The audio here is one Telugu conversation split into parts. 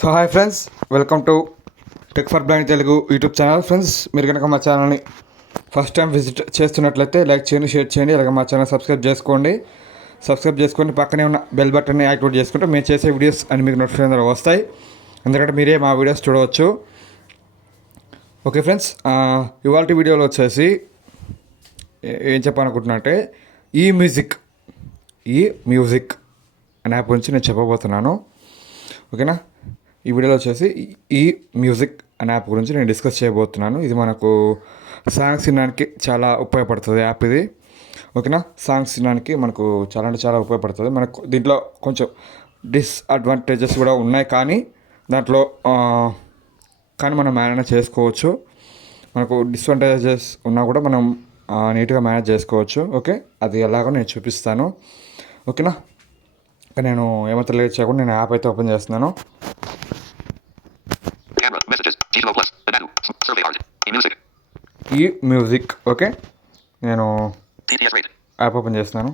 So hi friends, welcome to tech for blind Telugu YouTube channel. Friends, మీరు కనుక మా ఛానల్ని ఫస్ట్ టైం విజిట్ చేస్తున్నట్లయితే లైక్ చేయండి, షేర్ చేయండి, అలాగే మా ఛానల్ సబ్స్క్రైబ్ చేసుకొని పక్కనే ఉన్న బెల్ బటన్ని యాక్టివేట్ చేసుకుంటే మేము చేసే వీడియోస్ అని మీకు నోటిఫికేషన్ వస్తాయి. ఎందుకంటే మీరే మా వీడియోస్ చూడవచ్చు. ఓకే ఫ్రెండ్స్, ఇవాళ వీడియోలో వచ్చేసి ఏం చెప్పాలనుకుంటున్నా అంటే ఈ మ్యూజిక్ అనే యాప్ గురించి నేను చెప్పబోతున్నాను. ఓకేనా? ఈ వీడియోలో వచ్చేసి ఈ మ్యూజిక్ అనే యాప్ గురించి నేను డిస్కస్ చేయబోతున్నాను. ఇది మనకు సాంగ్స్ వినడానికి చాలా ఉపయోగపడుతుంది యాప్ ఇది. ఓకేనా? సాంగ్స్ వినడానికి మనకు చాలా అంటే చాలా ఉపయోగపడుతుంది. మనకు దీంట్లో కొంచెం డిస్అడ్వాంటేజెస్ కూడా ఉన్నాయి, కానీ దాంట్లో మనం మేనేజ్ చేసుకోవచ్చు. మనకు డిస్అడ్వాంటేజెస్ ఉన్నా కూడా మనం నీట్గా మేనేజ్ చేసుకోవచ్చు. ఓకే, అది ఎలాగో నేను చూపిస్తాను. ఓకేనా? నేను ఏమైతే లేట్ చేయకుండా నేను యాప్ అయితే ఓపెన్ చేస్తున్నాను. ఈ మ్యూజిక్. ఓకే, నేను యాప్ ఓపెన్ చేస్తున్నాను.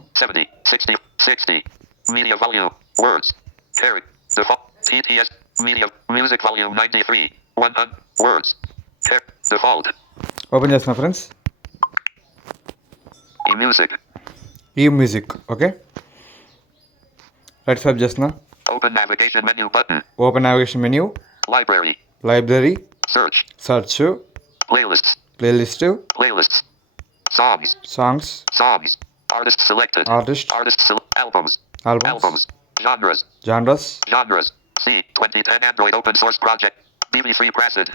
ఓపెన్ చేస్తున్నా ఫ్రెండ్స్. ఈ మ్యూజిక్. ఓకే, రైట్ స్వైప్ చేస్తున్నా. Open navigation menu. Library. Search. Playlist. Songs. Artist. Albums. Genres. C 2010 Android open source project. DB3 Prasad.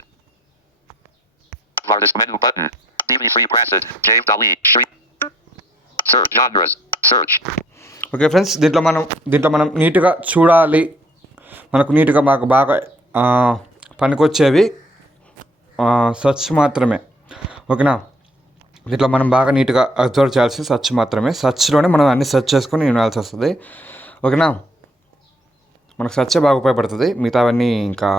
Artist menu button. DB3 Prasad. Jave Dali. Search genres. Search. Okay friends, దీంట్లో మనం నీట్గా చూడాలి, మాకు బాగా పనికొచ్చేవి సెర్చ్ మాత్రమే. ఓకేనా? దీంట్లో మనం బాగా నీట్గా అబ్జర్వ్ చేయాల్సి సెర్చ్ మాత్రమే. సెర్చ్లోనే మనం అన్ని సెర్చ్ చేసుకొని వినాల్సి వస్తుంది. ఓకేనా? మనకు సెర్చే బాగా ఉపయోగపడుతుంది, మిగతావన్నీ ఇంకా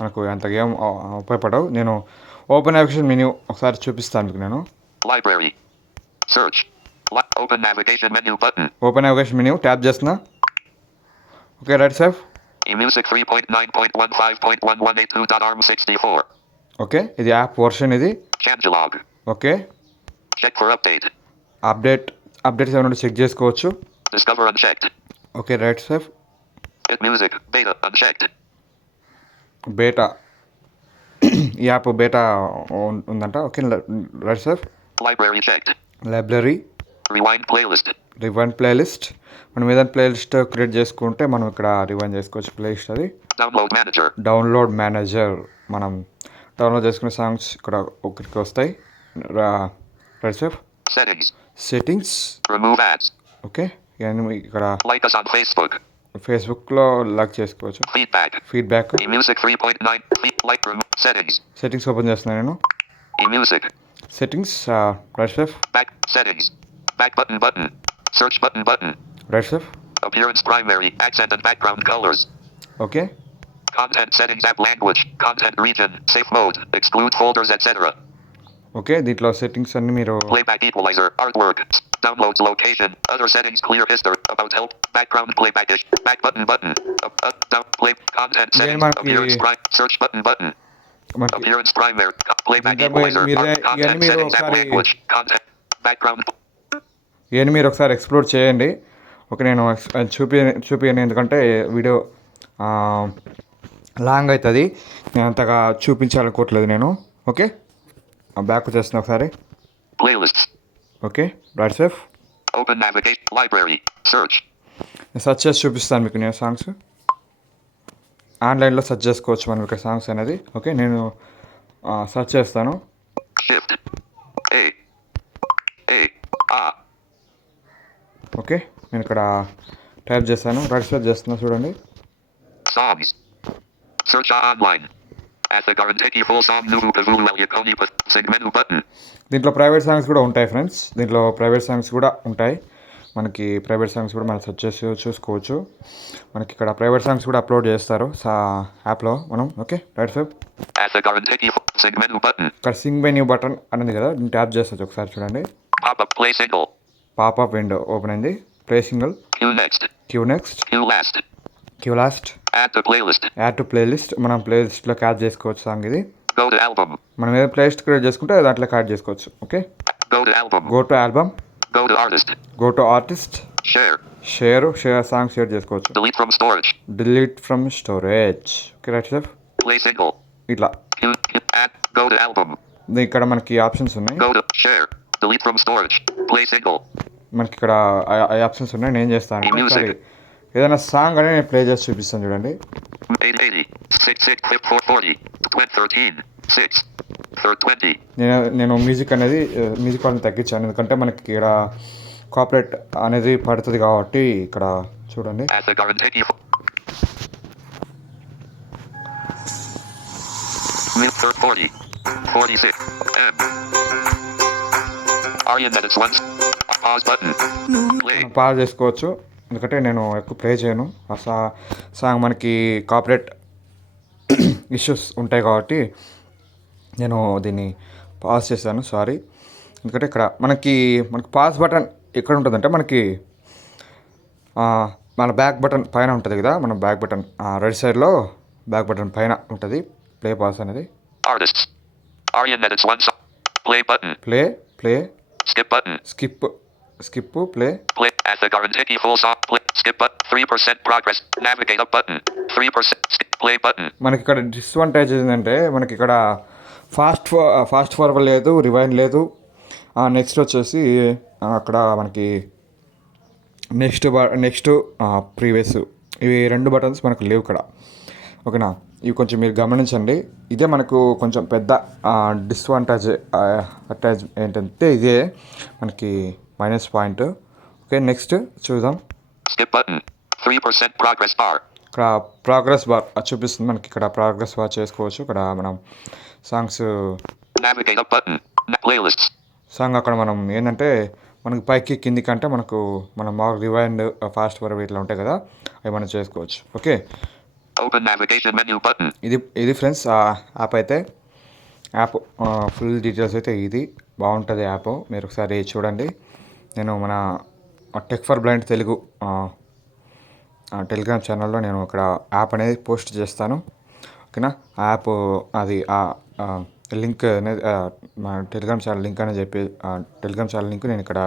మనకు అంతగా ఏం ఉపయోగపడవు. నేను ఓపెన్ నావిగేషన్ మెన్యూ ఒకసారి చూపిస్తాను మీకు. నేను library. Search. Open navigation menu tap చేస్తున్నా. Okay, right safe. Music 3.9.15.1182.arm64. Okay, ఇది యాప్ వర్షన్ ఇది. Changelog. Okay, check for updates ఏమైనా చెక్ చేసుకోవచ్చు. Discover unchecked. Okay, right safe. Music beta unchecked. Beta ఈ యాప్ బేటా ఉందంట. Okay, right safe. Library checked. Library. Rewind playlist. మనం ఏదైనా ప్లేలిస్ట్ క్రియేట్ చేసుకుంటే మనం ఇక్కడ రివైండ్ చేసుకోవచ్చు ప్లేలిస్ట్. అది డౌన్లోడ్ మేనేజర్. మనం డౌన్లోడ్ చేసుకునే సాంగ్స్ ఇక్కడ ఒకరికి వస్తాయి. సెట్టింగ్స్. ఓకే, ఇవన్నీ ఇక్కడ ఫేస్బుక్లో లాక్ చేసుకోవచ్చు. ఫీడ్బ్యాక్. సెట్టింగ్స్ ఓపెన్ చేస్తున్నాను నేను. Settings. Back button. Search button. Right shift. Appearance primary. Accent and background colors. Okay. Content settings app language. Content region. Safe mode. Exclude folders etc. Okay. దీంట్లో సెట్టింగ్స్ అన్ని మీరు playback equalizer. Artwork. Downloads location. Other settings clear history. About help. Background playback. Back button. Down play. Content settings. Appearance search button. Appearance primary. Playback equalizer. Content settings app language. Content background. ఇవన్నీ మీరు ఒకసారి ఎక్స్ప్లోర్ చేయండి. ఓకే, నేను చూపియను ఎందుకంటే వీడియో లాంగ్ అవుతుంది, నేను అంతగా చూపించాలనుకోవట్లేదు నేను. ఓకే, బ్యాక్ చేస్తున్నా ఒకసారి. Okay, right safe. Open navigation library. Search చేసి చూపిస్తాను మీకు నేను సాంగ్స్. ఆన్లైన్లో సెర్చ్ చేసుకోవచ్చు మనం ఇక్కడ సాంగ్స్ అనేది. ఓకే, నేను సెర్చ్ చేస్తాను. ఓకే, నేను ఇక్కడ టైప్ చేస్తాను. రైట్ స్వైప్ చేస్తున్నా చూడండి. సాంగ్స్. Search online. దీంట్లో ప్రైవేట్ సాంగ్స్ కూడా ఉంటాయి ఫ్రెండ్స్. మనకి ప్రైవేట్ సాంగ్స్ కూడా మనం సెర్చ్ చేసి చూసుకోవచ్చు. మనకి ఇక్కడ ప్రైవేట్ సాంగ్స్ కూడా అప్లోడ్ చేస్తారు యాప్లో మనం. Okay, right swipe. ఇక్కడ సింగ్ మెన్యూ బటన్ అనేది కదా, నేను ట్యాప్ చేస్తాను ఒకసారి చూడండి. పాపప్ విండో ఓపెన్ అయింది. Play single. Queue next. Queue last. Add to playlist. మనం ప్లేలిస్ట్లోకి యాడ్ చేసుకోవచ్చు సాంగ్ ఇది. మనం ఏదో ప్లేలిస్ట్ క్రియేట్ చేసుకుంటే దాంట్లోకి యాడ్ చేసుకోవచ్చు. Okay, go to album, go to artist, share song share చేసుకోవచ్చు. Delete from storage. Okay right sir. ఇట్లా ఇక్కడ మనకి ఆప్షన్స్ ఉన్నాయి. మనకి ఇక్కడ ఆప్షన్స్ ఉన్నాయి. నేను చేస్తాను సరే, ఏదైనా సాంగ్ అని నేను ప్లే చేసి చూపిస్తాను చూడండి. నేను మ్యూజిక్ అనేది మ్యూజిక్ వాళ్ళని తగ్గించాను, ఎందుకంటే మనకి ఇక్కడ కాపరేట్ అనేది పడుతుంది కాబట్టి. ఇక్కడ చూడండి, పాజ్ చేసుకోవచ్చు, ఎందుకంటే నేను ఎక్కువ ప్లే చేయను. ఆ సాంగ్ మనకి కాపరేట్ ఇష్యూస్ ఉంటాయి కాబట్టి నేను దీన్ని పాజ్ చేశాను, సారీ. ఎందుకంటే ఇక్కడ మనకి పాజ్ బటన్ ఎక్కడ ఉంటుందంటే మనకి మన బ్యాక్ బటన్ పైన ఉంటుంది కదా. మన బ్యాక్ బటన్ రైట్ సైడ్లో బ్యాక్ బటన్ పైన ఉంటుంది ప్లే పాజ్ అనేది. Play skip play as the Garantiki full song play skip button 3% progress navigate up button 3% skip play button. మనకి ఇక్కడ డిస్అడ్వాంటేజ్ ఏంటంటే మనకి ఇక్కడ ఫాస్ట్ ఫార్వర్డ్ లేదు, రివైండ్ లేదు. నెక్స్ట్ వచ్చేసి అక్కడ మనకి నెక్స్ట్ ప్రీవియస్ ఇవి 2 బటన్స్ మనకు లేవు ఇక్కడ. ఓకేనా, ఇవి కొంచెం మీరు గమనించండి. ఇదే మనకు కొంచెం పెద్ద అటాచ్ ఏంటంటే ఇదే మనకి మైనస్ పాయింట్. ఓకే, నెక్స్ట్ చూద్దాం. ఇక్కడ ప్రోగ్రెస్ బార్ చూపిస్తుంది మనకి. ఇక్కడ ప్రోగ్రెస్ బార్ చేసుకోవచ్చు. ఇక్కడ మనం సాంగ్స్ సాంగ్ అక్కడ మనం ఏంటంటే మనకి పైకి కింది కంటే మనం మామూలు రివైండ్ ఫాస్ట్ ఫార్వర్డ్ ఇట్లా ఉంటాయి కదా, అవి మనం చేసుకోవచ్చు. ఓకే, ఇది ఫ్రెండ్స్ యాప్ అయితే. యాప్ ఫుల్ డీటెయిల్స్ అయితే ఇది బాగుంటుంది యాప్, మీరు ఒకసారి చూడండి. నేను మన tech for blind Telugu Telegram ఛానల్లో నేను ఇక్కడ యాప్ అనేది పోస్ట్ చేస్తాను. ఓకేనా, యాప్ అది లింక్ అనేది మా టెలిగ్రామ్ ఛానల్ లింక్ అని చెప్పి టెలిగ్రామ్ ఛానల్ లింక్ నేను ఇక్కడ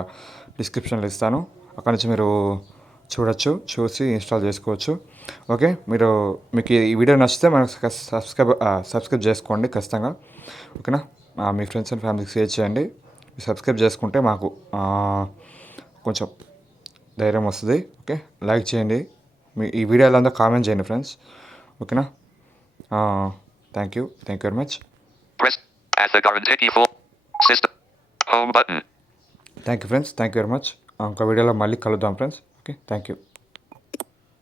డిస్క్రిప్షన్లో ఇస్తాను. అక్కడ నుంచి మీరు చూసి ఇన్స్టాల్ చేసుకోవచ్చు. ఓకే, మీకు ఈ వీడియో నచ్చితే మనకు సబ్స్క్రైబ్ చేసుకోండి ఖచ్చితంగా. ఓకేనా, మీ ఫ్రెండ్స్ అండ్ ఫ్యామిలీకి షేర్ చేయండి. సబ్స్క్రైబ్ చేసుకుంటే మాకు కొంచెం ధైర్యం వస్తుంది. ఓకే, లైక్ చేయండి, ఈ వీడియోలో అంతా కామెంట్ చేయండి ఫ్రెండ్స్. ఓకేనా, thank you very much. Thank you friends, thank you very much. ఇంకో వీడియోలో మళ్ళీ కలుద్దాం ఫ్రెండ్స్. Okay, thank you.